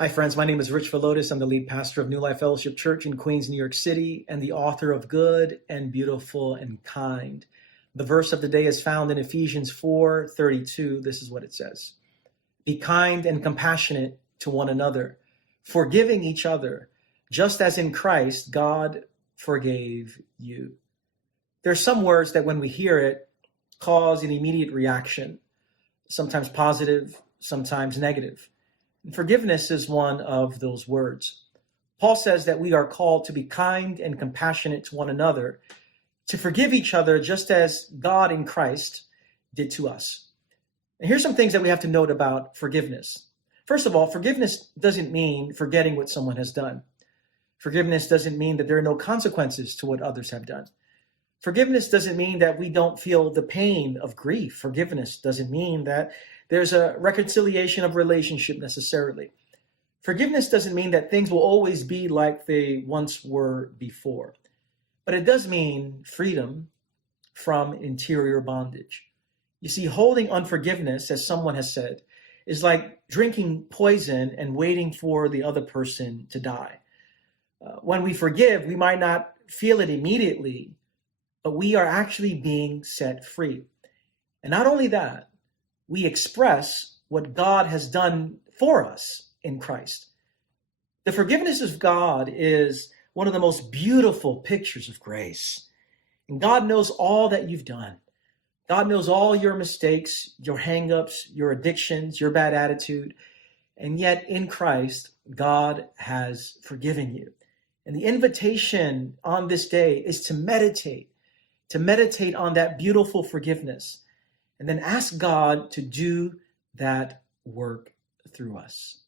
Hi, friends. My name is Rich Velotis. I'm the lead pastor of New Life Fellowship Church in Queens, New York City, and the author of Good and Beautiful and Kind. The verse of the day is found in Ephesians 4:32. This is what it says. Be kind and compassionate to one another, forgiving each other, just as in Christ God forgave you. There are some words that when we hear it cause an immediate reaction, sometimes positive, sometimes negative. And forgiveness is one of those words. Paul says that we are called to be kind and compassionate to one another, to forgive each other just as God in Christ did to us. And here's some things that we have to note about forgiveness. First of all, forgiveness doesn't mean forgetting what someone has done. Forgiveness doesn't mean that there are no consequences to what others have done. Forgiveness doesn't mean that we don't feel the pain of grief. Forgiveness doesn't mean that there's a reconciliation of relationship necessarily. Forgiveness doesn't mean that things will always be like they once were before. But it does mean freedom from interior bondage. You see, holding unforgiveness, as someone has said, is like drinking poison and waiting for the other person to die. When we forgive, we might not feel it immediately, but we are actually being set free. And not only that, we express what God has done for us in Christ. The forgiveness of God is one of the most beautiful pictures of grace. And God knows all that you've done. God knows all your mistakes, your hang-ups, your addictions, your bad attitude. And yet in Christ, God has forgiven you. And the invitation on this day is to meditate on that beautiful forgiveness, and then ask God to do that work through us.